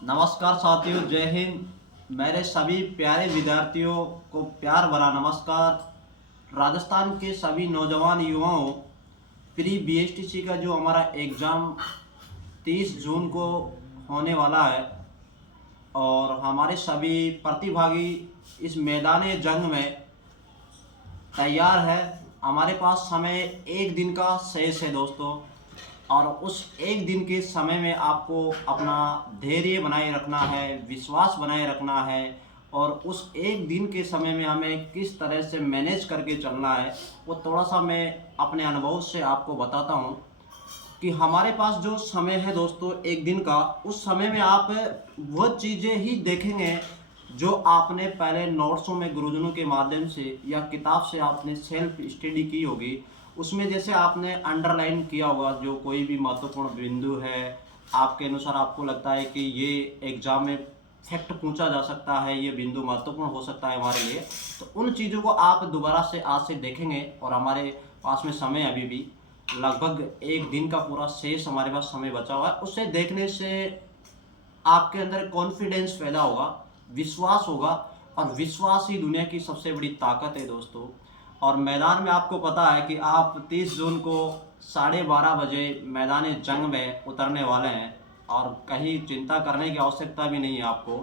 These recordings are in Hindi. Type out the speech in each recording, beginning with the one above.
नमस्कार साथियों, जय हिंद। मेरे सभी प्यारे विद्यार्थियों को प्यार भरा नमस्कार। राजस्थान के सभी नौजवान युवाओं, प्री बीएसटीसी का जो हमारा एग्ज़ाम 30 जून को होने वाला है और हमारे सभी प्रतिभागी इस मैदान जंग में तैयार है। हमारे पास समय एक दिन का शेष है दोस्तों, और उस एक दिन के समय में आपको अपना धैर्य बनाए रखना है, विश्वास बनाए रखना है, और उस एक दिन के समय में हमें किस तरह से मैनेज करके चलना है वो थोड़ा सा मैं अपने अनुभव से आपको बताता हूँ। कि हमारे पास जो समय है दोस्तों एक दिन का, उस समय में आप वह चीज़ें ही देखेंगे जो आपने पहले नोट्सों में गुरुजनों के माध्यम से या किताब से आपने सेल्फ स्टडी की होगी। उसमें जैसे आपने अंडरलाइन किया होगा जो कोई भी महत्वपूर्ण बिंदु है, आपके अनुसार आपको लगता है कि ये एग्ज़ाम में फैक्ट पूछा जा सकता है, ये बिंदु महत्वपूर्ण हो सकता है हमारे लिए, तो उन चीज़ों को आप दोबारा से आज से देखेंगे। और हमारे पास में समय अभी भी लगभग एक दिन का पूरा शेष हमारे पास समय बचा हुआ है। उससे देखने से आपके अंदर कॉन्फिडेंस पैदा होगा, विश्वास होगा, और विश्वास ही दुनिया की सबसे बड़ी ताकत है दोस्तों। और मैदान में आपको पता है कि आप 30 जून को 12:30 बजे मैदान जंग में उतरने वाले हैं, और कहीं चिंता करने की आवश्यकता भी नहीं है आपको,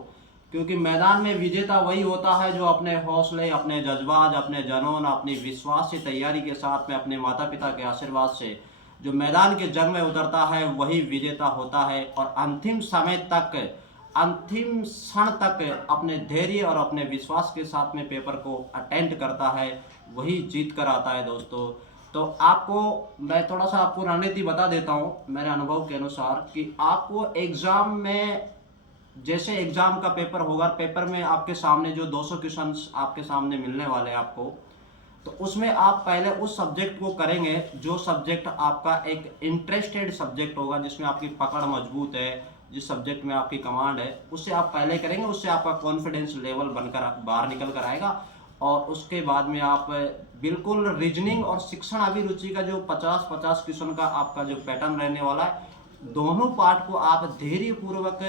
क्योंकि मैदान में विजेता वही होता है जो अपने हौसले, अपने जज्बात, अपने जुनून, अपनी विश्वास से तैयारी के साथ में अपने माता पिता के आशीर्वाद से जो मैदान के जंग में उतरता है वही विजेता होता है। और अंतिम समय तक, अंतिम क्षण तक अपने धैर्य और अपने विश्वास के साथ में पेपर को अटेंड करता है, वही जीत कर आता है दोस्तों। तो आपको मैं थोड़ा सा आपको रणनीति बता देता हूँ मेरे अनुभव के अनुसार, कि आपको एग्ज़ाम में जैसे एग्ज़ाम का पेपर होगा, पेपर में आपके सामने जो 200 क्वेश्चन आपके सामने मिलने वाले हैं आपको, तो उसमें आप पहले उस सब्जेक्ट को करेंगे जो सब्जेक्ट आपका एक इंटरेस्टेड सब्जेक्ट होगा, जिसमें आपकी पकड़ मजबूत है, जिस सब्जेक्ट में आपकी कमांड है, उससे आप पहले करेंगे। उससे आपका कॉन्फिडेंस लेवल बनकर बाहर निकल कर आएगा। और उसके बाद में आप बिल्कुल रीजनिंग और शिक्षण अभिरुचि का जो 50-50 क्वेश्चन का आपका जो पैटर्न रहने वाला है, दोनों पार्ट को आप धैर्यपूर्वक,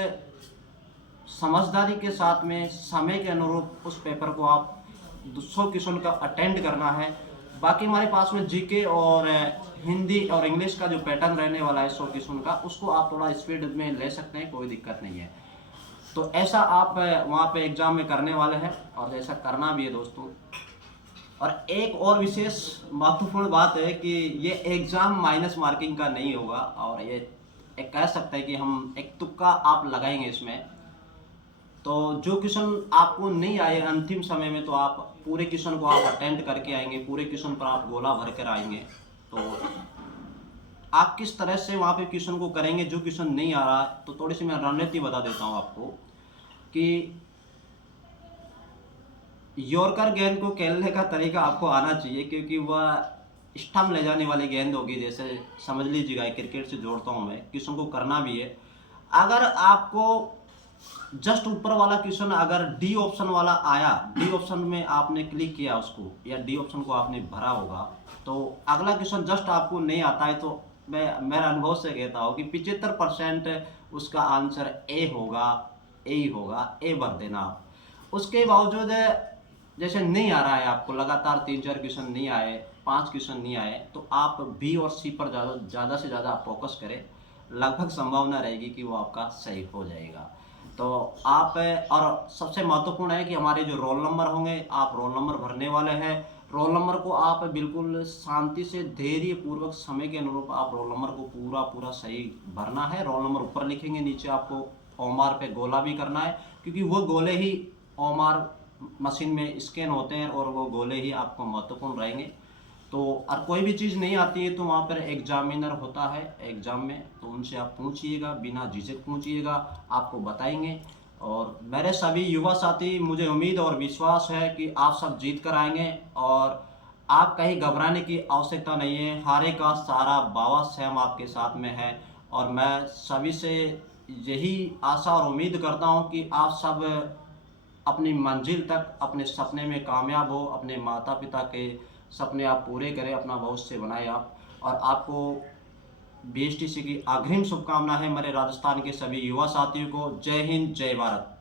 समझदारी के साथ में, समय के अनुरूप उस पेपर को आप 100 क्वेश्चन का अटेंड करना है। बाकी हमारे पास में जीके और हिंदी और इंग्लिश का जो पैटर्न रहने वाला है 100 क्वेश्चन का, उसको आप थोड़ा स्पीड में ले सकते हैं, कोई दिक्कत नहीं है। तो ऐसा आप वहाँ पे एग्ज़ाम में करने वाले हैं, और ऐसा करना भी है दोस्तों। और एक और विशेष महत्वपूर्ण बात है कि ये एग्ज़ाम माइनस मार्किंग का नहीं होगा, और ये एक कह सकते हैं कि हम एक तुक्का आप लगाएंगे इसमें। तो जो क्वेश्चन आपको नहीं आए अंतिम समय में, तो आप पूरे क्वेश्चन को आप अटेंड करके आएंगे, पूरे क्वेश्चन पर आप गोला भर कर आएंगे। तो आप किस तरह से वहाँ पे क्वेश्चन को करेंगे, जो क्वेश्चन नहीं आ रहा है, तो थोड़ी सी मैं रणनीति बता देता हूँ आपको। कि यॉर्कर गेंद को खेलने का तरीका आपको आना चाहिए, क्योंकि वह स्टंप ले जाने वाली गेंद होगी। जैसे समझ लीजिएगा, क्रिकेट से जोड़ता हूँ मैं, क्वेश्चन को करना भी है। अगर आपको जस्ट ऊपर वाला क्वेश्चन अगर डी ऑप्शन वाला आया, डी ऑप्शन में आपने क्लिक किया उसको, या डी ऑप्शन को आपने भरा होगा, तो अगला क्वेश्चन जस्ट आपको नहीं आता है, तो मैं मेरा अनुभव से कहता हूँ कि 75% उसका आंसर ए होगा, ए ही होगा, ए भर देना आप। उसके बावजूद जैसे नहीं आ रहा है आपको, लगातार 3-4 क्वेश्चन नहीं आए, 5 क्वेश्चन नहीं आए, तो आप बी और सी पर ज़्यादा से ज़्यादा आप फोकस करें। लगभग संभावना रहेगी कि वो आपका सही हो जाएगा। तो आप, और सबसे महत्वपूर्ण है कि हमारे जो रोल नंबर होंगे, आप रोल नंबर भरने वाले हैं। रोल नंबर को आप बिल्कुल शांति से, धैर्यपूर्वक, समय के अनुरूप आप रोल नंबर को पूरा पूरा सही भरना है। रोल नंबर ऊपर लिखेंगे, नीचे आपको ओमार पे गोला भी करना है, क्योंकि वो गोले ही ओमार मशीन में स्कैन होते हैं, और वो गोले ही आपको महत्वपूर्ण रहेंगे। तो और कोई भी चीज़ नहीं आती है तो वहाँ पर एग्जामिनर होता है एग्ज़ाम में, तो उनसे आप पूछिएगा, बिना झिझक पूछिएगा, आपको बताएंगे। और मेरे सभी युवा साथी, मुझे उम्मीद और विश्वास है कि आप सब जीत कर आएंगे, और आप कहीं घबराने की आवश्यकता नहीं है। हारे का सारा बाबा स्वयं आपके साथ में है। और मैं सभी से यही आशा और उम्मीद करता हूँ कि आप सब अपनी मंजिल तक, अपने सपने में कामयाब हो, अपने माता पिता के सपने आप पूरे करें, अपना भविष्य बनाए आप। और आपको बीएसटीसी की अग्रिम शुभकामना है मेरे राजस्थान के सभी युवा साथियों को। जय हिंद, जय भारत।